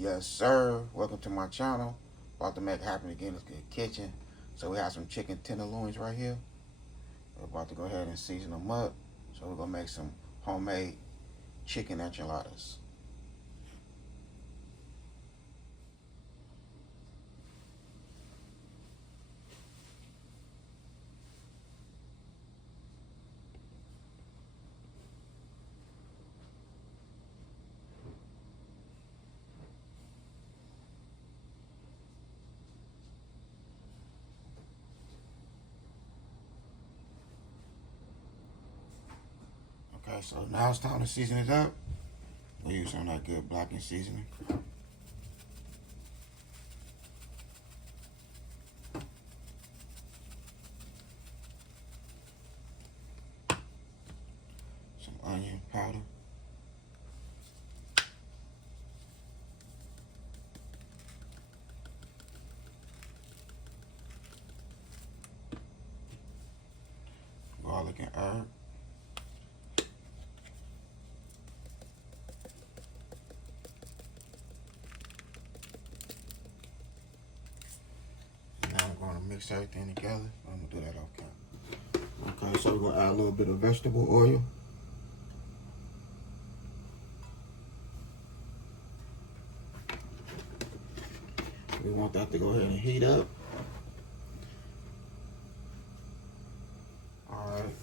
Yes, sir. Welcome to my channel. About to make happen again in the kitchen. So we have some chicken tenderloins right here. We're about to go ahead and season them up. So we're gonna make some homemade chicken enchiladas. Okay, so now it's time to season it up. We'll use some of that good blackened seasoning. Some onion powder. Garlic and herb. Now I'm going to mix everything together. I'm going to do that off camera. Okay, so we're going to add a little bit of vegetable oil. We want that to go ahead and heat up. Alright.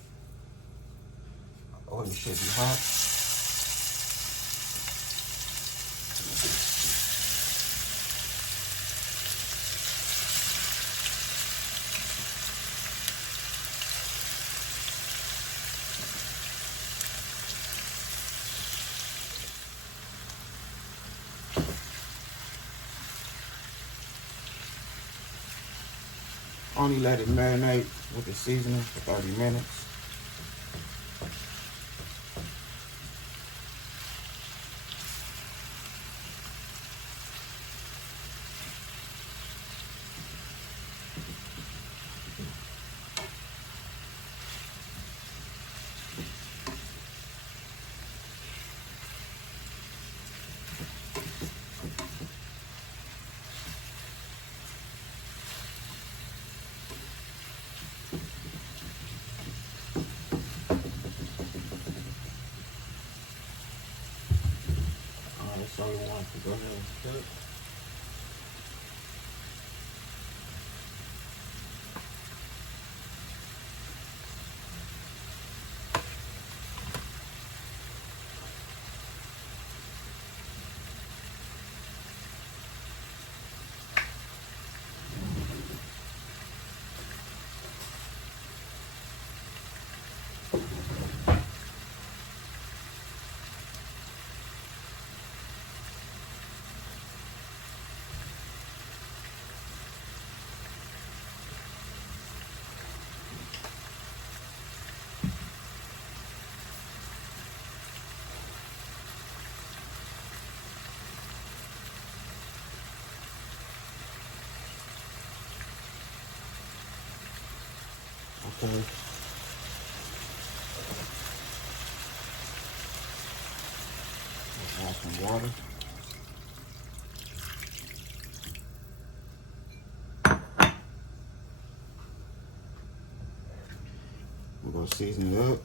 Oil should be hot. Only let it marinate with the seasoning for 30 minutes. So we want to go ahead and cook. Okay. Let's add some water. We're going to season it up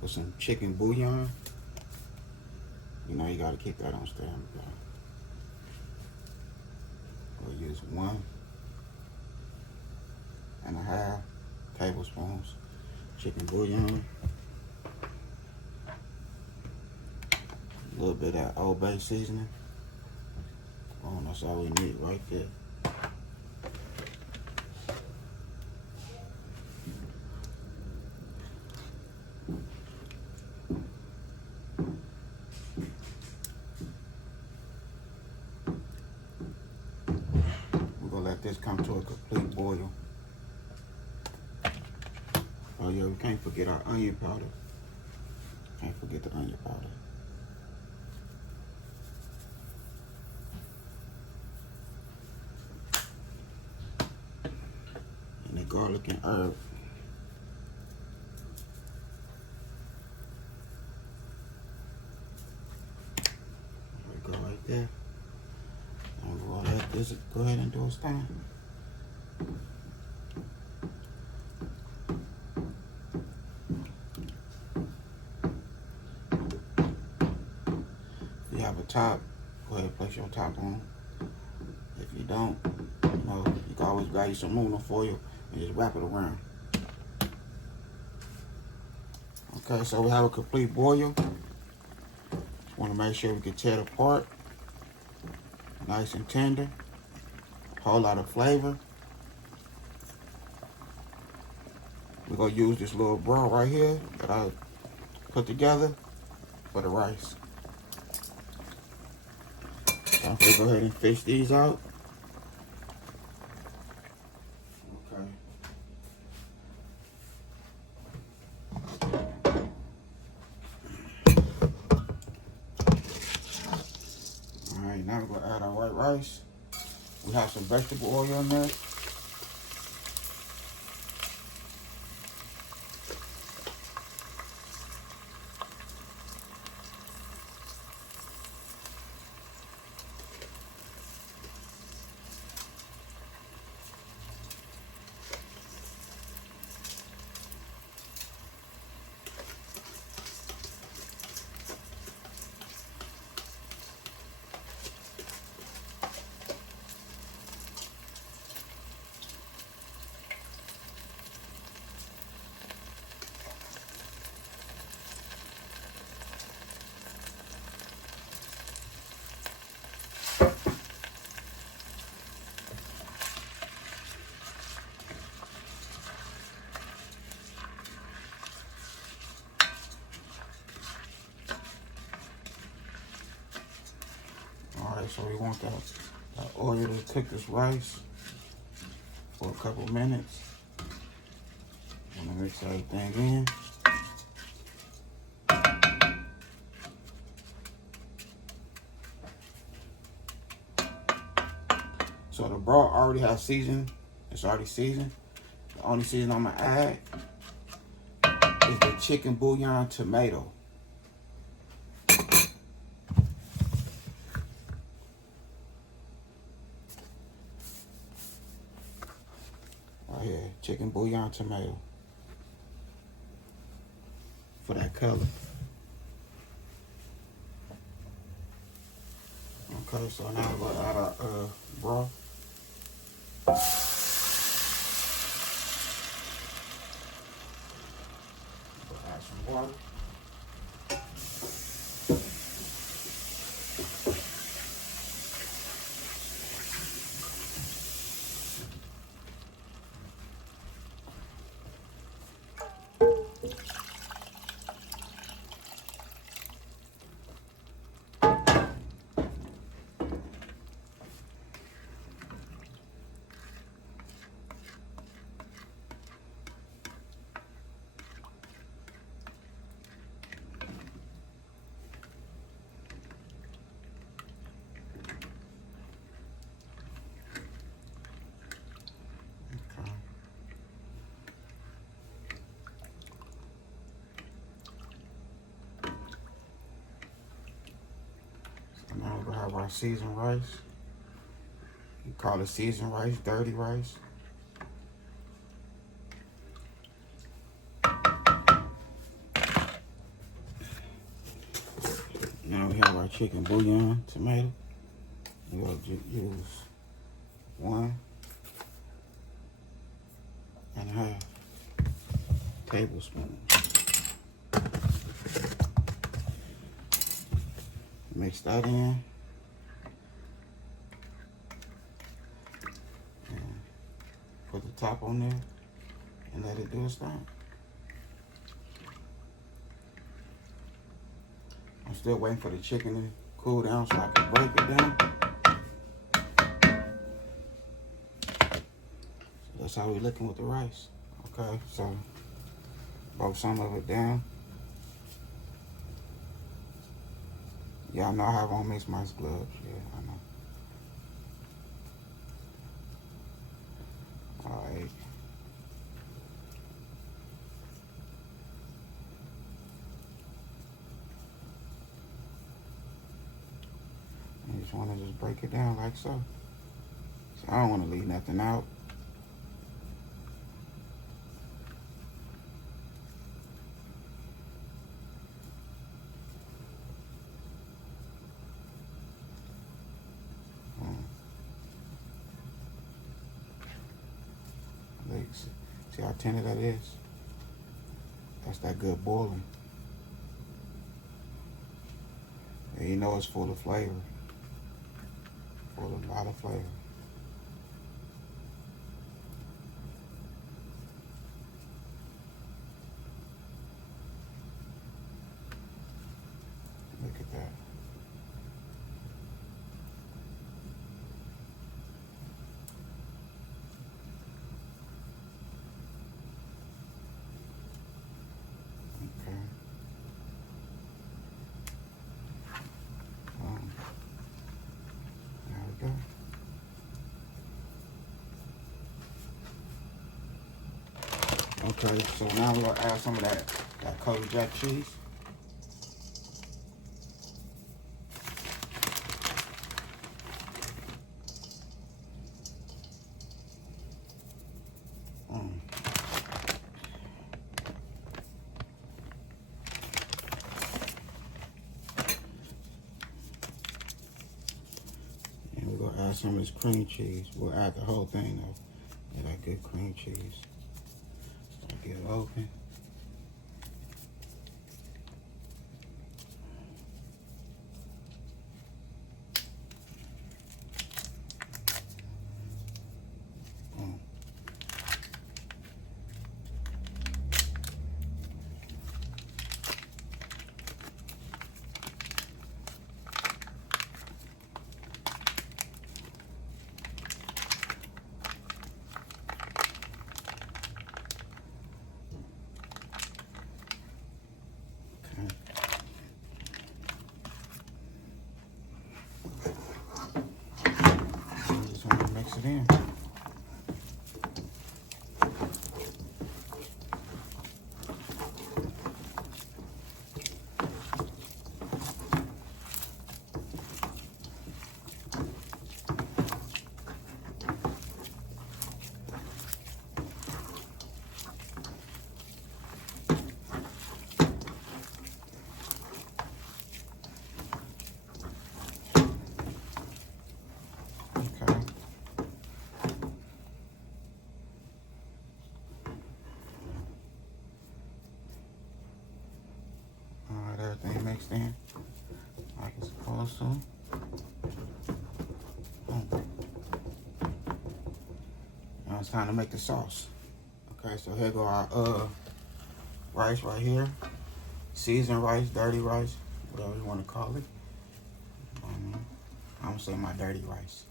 with some chicken bouillon. You know you got to keep that on standby. We'll use 1.5 tablespoons chicken bouillon. A little bit of that Old Bay seasoning. Oh, that's all we need right there. We're gonna let this come to a complete boil. Oh yeah, we can't forget our onion powder. Can't forget the onion powder. And the garlic and herb. There we go right right there. And we'll let this go ahead and do its thing. If you have a top, go ahead and place your top on. If you don't, you know, you can always grab you some aluminum foil and just wrap it around. Okay, so we have a complete boil. Just want to make sure we can tear it apart. Nice and tender. A whole lot of flavor. We're going to use this little broth right here that I put together for the rice. So I'm going to go ahead and fish these out. Okay. Alright, now we're going to add our white rice. We have some vegetable oil in there. Alright, so we want that oil to cook this rice for a couple minutes. I'm gonna mix everything in. So the broth already has seasoning. It's already seasoned. The only seasoning I'm gonna add is the chicken bouillon tomato. Right here, chicken bouillon tomato. For that color. Okay, so now we're gonna add our broth. We'll add some water. Now we're gonna have our seasoned rice. You call it seasoned rice, dirty rice. Now we have our chicken bouillon tomato. We're gonna use 1.5 tablespoons. Mix that in. And put the top on there and let it do its thing. I'm still waiting for the chicken to cool down so I can break it down. So that's how we're looking with the rice. Okay, so broke some of it down. Yeah, I know I have on mixed mice gloves. Yeah, I know. All right. just want to just break it down like so. So I don't want to leave nothing out. See how tender that is? That's that good boiling. And you know it's full of flavor. Full of a lot of flavor. Look at that. Okay. There we go. Okay, so now we're gonna add some of that Colby Jack cheese. And we're gonna add some of this cream cheese. We'll add the whole thing though. Yeah, that good cream cheese. Get it open. Mix it in. Everything mixed in like it's supposed to. Now it's time to make the sauce. Okay, so here go our rice right here. Seasoned rice, dirty rice, whatever you want to call it. I'm gonna say my dirty rice.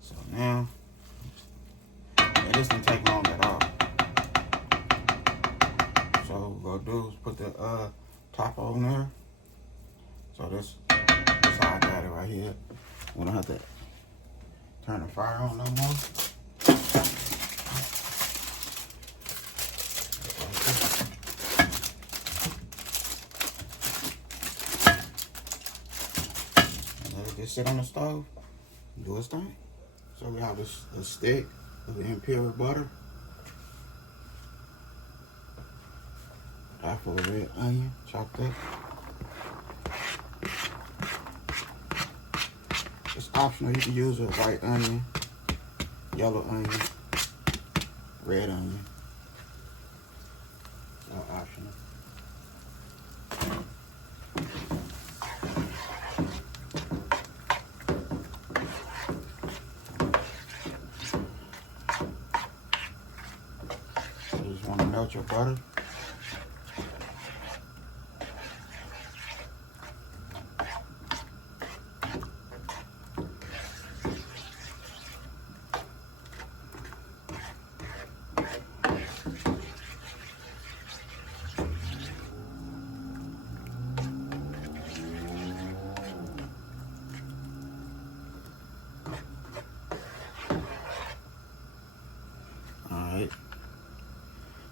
So now, yeah, this didn't take long at all. So what we're gonna do is put the top on there. So this how I got it right here. We don't have to turn the fire on no more. And let it just sit on the stove, do its thing. So we have a stick of the imperial butter. Half of a red onion, chopped up. It's optional. You can use a white onion, yellow onion, red onion. It's all optional. So you just want to melt your butter.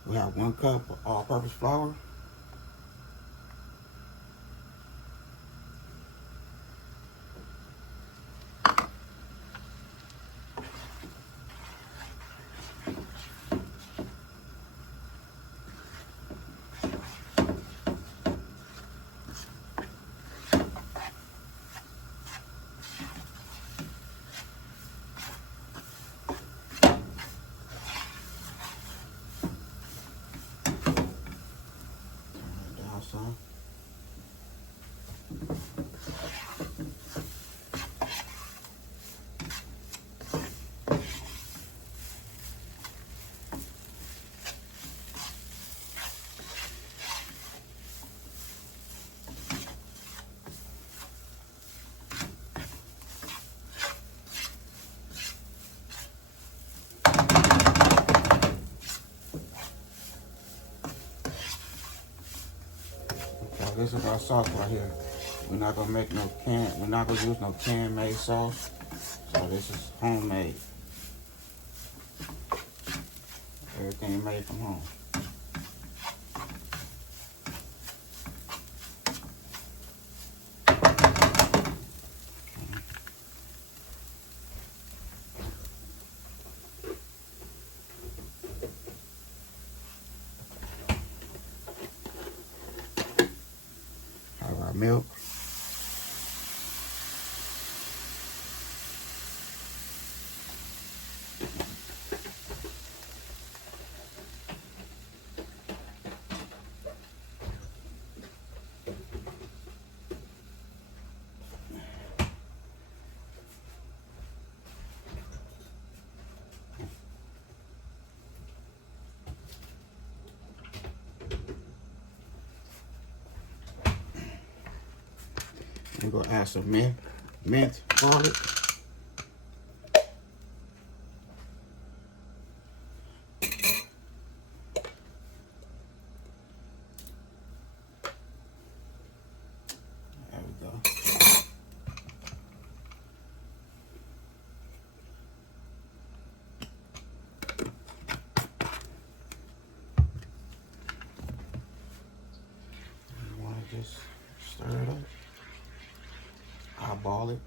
We have 1 cup of all-purpose flour. some. This is our sauce right here. We're not gonna make no we're not gonna use no can-made sauce. So this is homemade. Everything made from home. Have our milk. We're gonna add some mint garlic. There we go. You wanna just stir it up. Eyeball it.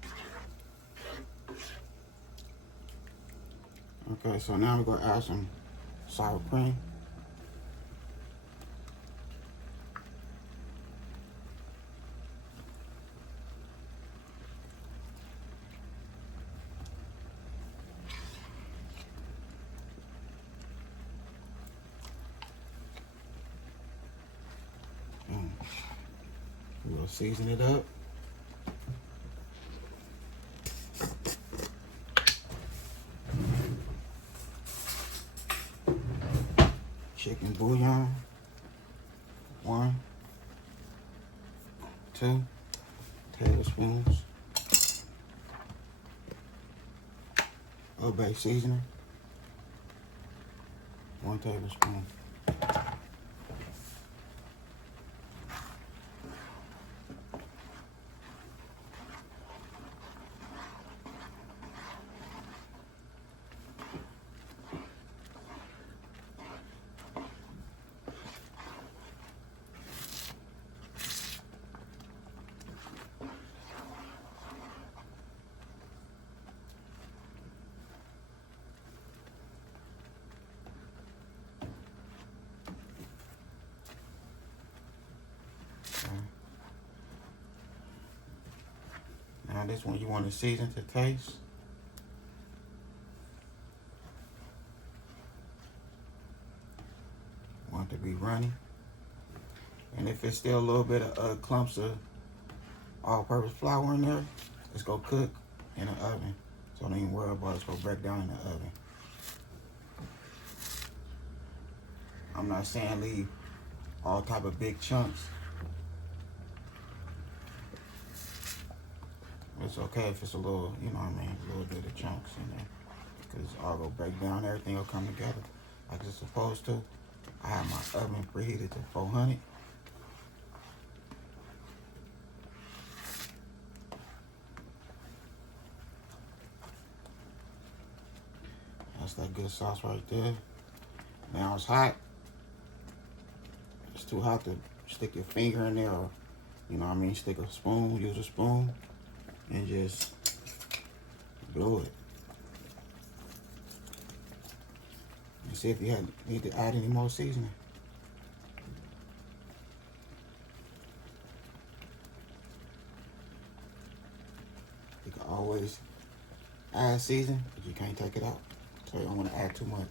Okay, so now we're gonna add some sour cream. We'll season it up. Chicken bouillon, 1, 2 tablespoons. Old Bay seasoning, 1 tablespoon. Now this one you want to season to taste. Want it to be runny. And if it's still a little bit of clumps of all-purpose flour in there, it's gonna cook in the oven. So don't even worry about it, it's gonna break down in the oven. I'm not saying leave all type of big chunks. It's okay if it's a little, you know what I mean, a little bit of chunks in there. Because it's all gonna break down, everything will come together like it's supposed to. I have my oven preheated to 400. That's that good sauce right there. Now it's hot. It's too hot to stick your finger in there or, you know what I mean, stick a spoon, use a spoon, and just do it. And see if you need to add any more seasoning. You can always add seasoning, but you can't take it out. So you don't want to add too much.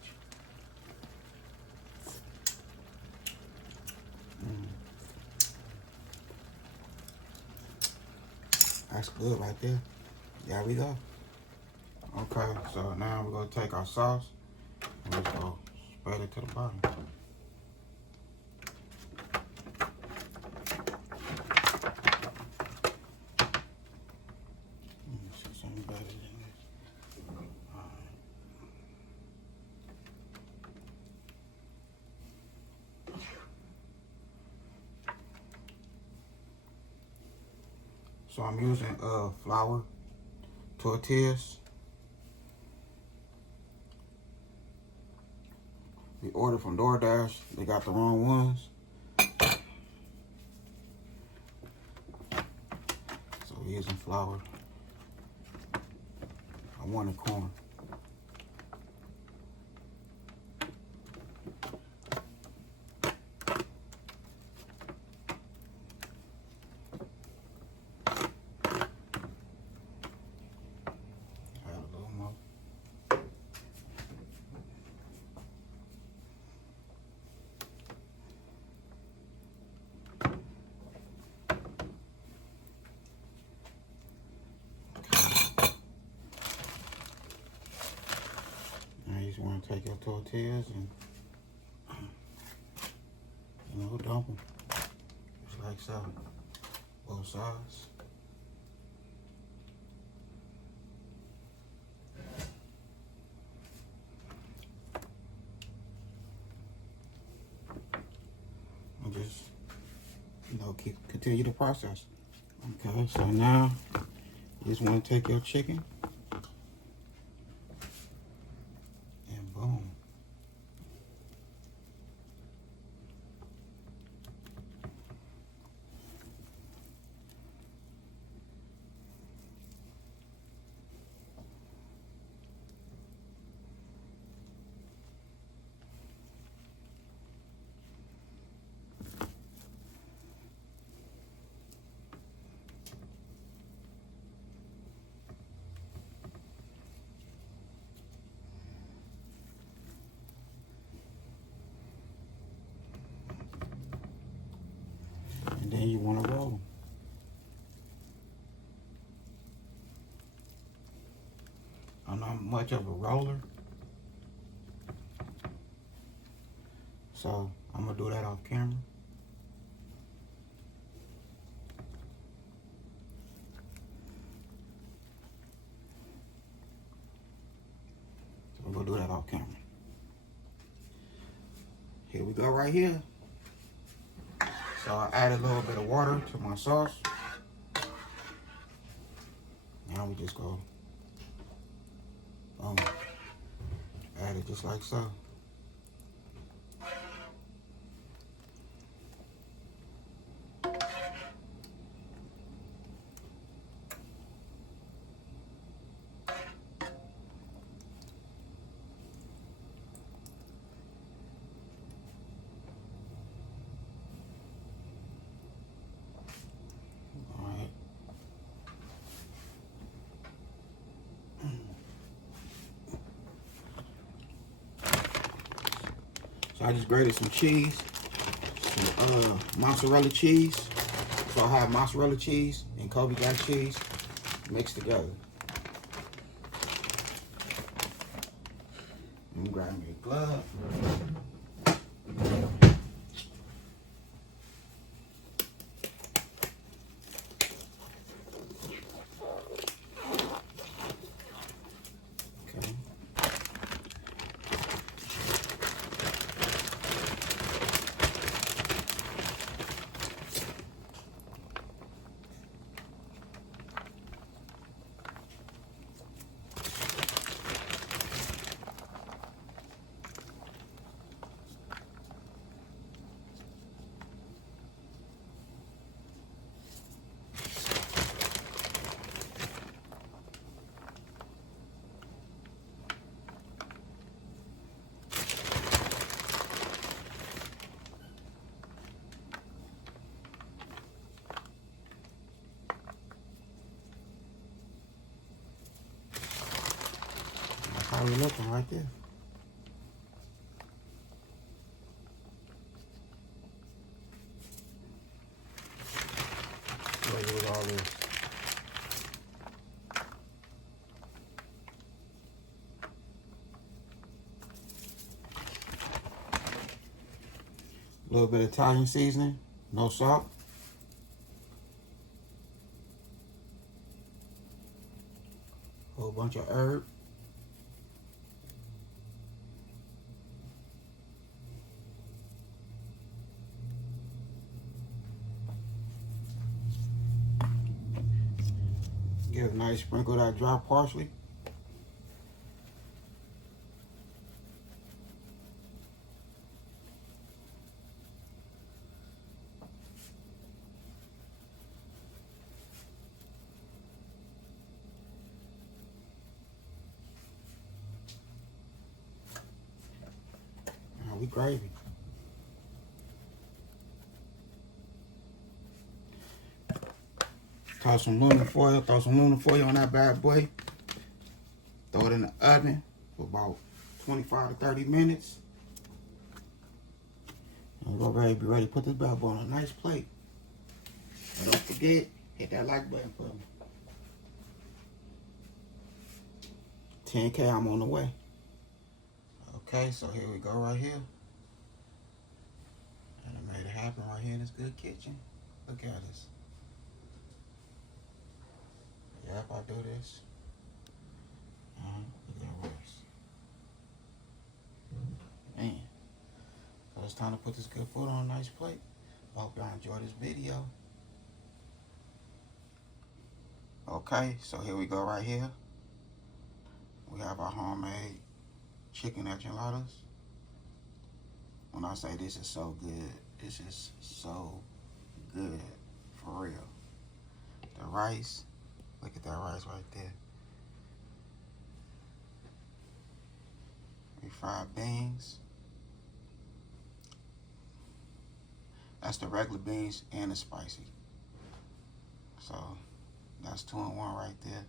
That's good right there. There we go. Okay, so now we're gonna take our sauce and let's go spread it to the bottom. Something better than this. So I'm using flour tortillas. We ordered from DoorDash. They got the wrong ones. So we're using flour. I wanted corn. You want to take your tortillas and, dump them just like so, both sides. And just, continue the process. Okay, so now you just want to take your chicken. Boom. And then you want to roll. I'm not much of a roller, so I'm going to do that off camera. So we're going to do that off camera. Here we go right here. So I added a little bit of water to my sauce. Now we just go, boom, add it just like so. So I just grated some cheese, some mozzarella cheese. So I have mozzarella cheese and Colby Jack cheese mixed together. I'm grabbing me a glove. How we looking right there? Look at all this. A little bit of Italian seasoning, no salt. Whole bunch of herb. Give a nice sprinkle of that dry parsley. Now we gravy. Toss some aluminum foil. Throw some aluminum foil on that bad boy. Throw it in the oven for about 25 to 30 minutes. And we're ready to be ready to put this bad boy on a nice plate. And don't forget, hit that like button for me. 10K, I'm on the way. Okay, so here we go right here. And I made it happen right here in this good kitchen. Look at this. Yep, I do this. Look at that worse. Man. So it's time to put this good food on a nice plate. I hope y'all enjoy this video. Okay, so here we go right here. We have our homemade chicken enchiladas. When I say this is so good, this is so good, for real. The rice, look at that rice right there. Refried beans. That's the regular beans and the spicy. So that's 2 in 1 right there.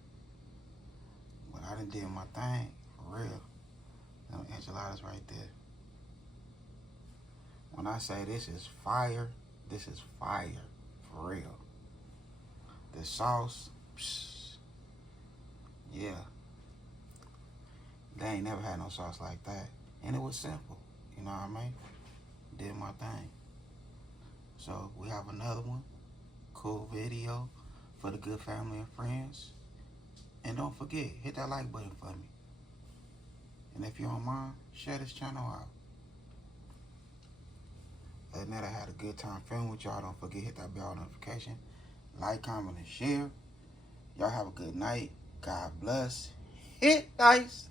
But I done did my thing, for real. Them enchiladas right there. When I say this is fire, for real. The sauce, psh, yeah. They ain't never had no sauce like that. And it was simple, you know what I mean? Did my thing. So we have another one, cool video for the good family and friends. And don't forget, hit that like button for me. And if you don't mind, share this channel out. Other than that, I had a good time filming with y'all. Don't forget, hit that bell notification. Like, comment, and share. Y'all have a good night. God bless. Hit nice.